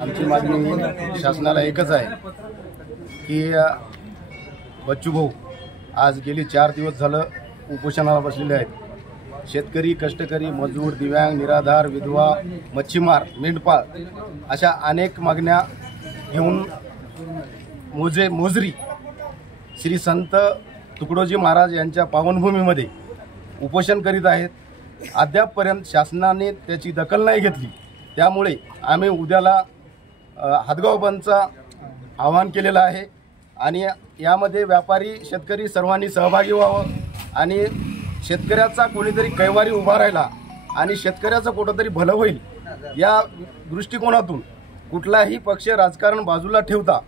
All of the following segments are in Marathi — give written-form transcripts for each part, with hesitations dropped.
आमची मागणी शासनाला एकच आहे की बच्चू भाऊ आज गेली 4 दिवस झालं उपोषणाला बसलेले आहेत। शेतकरी, कष्टकरी, मजूर, दिव्यांग, निराधार, विधवा, मच्छीमार, मेंढपाळ अशा अनेक मागण्या घेऊन मोजरी श्री संत तुकडोजी महाराज यांच्या पावनभूमीमध्ये उपोषण करीत आहेत। अद्यापपर्यंत शासनाने त्याची दखल नाही घेतली। त्यामुळे आम्ही उद्याला हातगाव बंदचा आवाहन केलेलं आहे आणि यामध्ये व्यापारी, शेतकरी सर्वांनी सहभागी व्हावं आणि शेतकऱ्याचा कोणीतरी कैवारी उभा राहिला आणि शेतकऱ्याचं कुठंतरी भलं होईल या दृष्टिकोनातून कुठलाही पक्ष राजकारण बाजूला ठेवता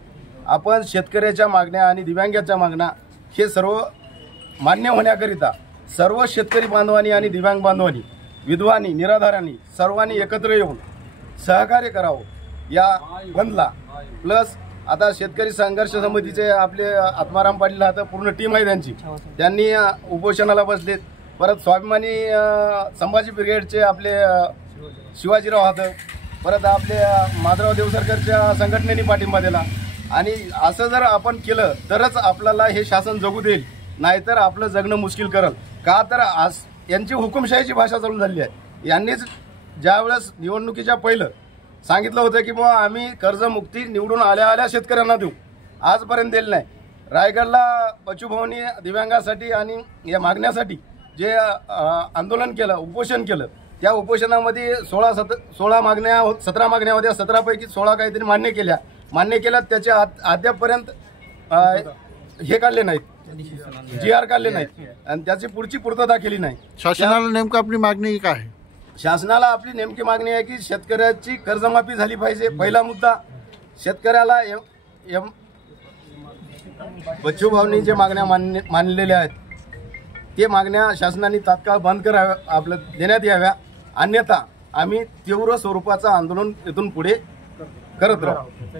आपण शेतकऱ्याच्या मागण्या आणि दिव्यांगाच्या मागण्या हे सर्व मान्य होण्याकरिता सर्व शेतकरी बांधवांनी आणि दिव्यांग बांधवांनी, विधवांनी, निराधारांनी सर्वांनी एकत्र येऊन सहकार्य करावं या बंदला। प्लस आता शेतकरी संघर्ष समितीचे आपले आत्माराम पाटील आता पूर्ण टीम आहे त्यांनी उपोषणाला बसलेत। परत स्वाभिमानी संभाजी ब्रिगेडचे आपले शिवाजीराव हात, परत आपले माधवराव देवसरकरच्या संघटनेने पाठिंबा दिला आणि असं जर आपण केलं तरच आपल्याला हे शासन जगू देईल, नाहीतर आपलं जगणं मुश्किल करल। का तर आज यांची हुकुमशाहीची भाषा चालू झाली आहे। यांनीच ज्यावेळेस निवडणुकीच्या पहिलं सांगितलं होतं की बुवा आम्ही कर्जमुक्ती निवडून आल्या शेतकऱ्यांना देऊ, आजपर्यंत दिलं नाही। रायगडला बच्चूभाऊंनी दिव्यांगासाठी आणि या मागण्यासाठी जे आंदोलन केलं, उपोषण केलं, त्या उपोषणामध्ये 17 मागण्या 17 मागण्या होत्या। 17 पैकी 16 काहीतरी मान्य केल्या त्याच्या अद्यापपर्यंत हे काढले नाहीत, GR काढले नाहीत आणि त्याची पुढची पूर्तता केली नाही। शासनाला नेमकं आपली मागणी काय आहे? शासनाला आपली नेमकी मागणी आहे की शेतकऱ्याची कर्जमाफी झाली पाहिजे। पहिला मुद्दा, शेतकऱ्याला बच्चू भाऊंनी जे मागण्या मानलेल्या आहेत ते मागण्या शासनाने तात्काळ बंद कराव्या, आपलं देण्यात याव्या, अन्यथा आम्ही तीव्र स्वरूपाचं आंदोलन इथून पुढे करत राहू।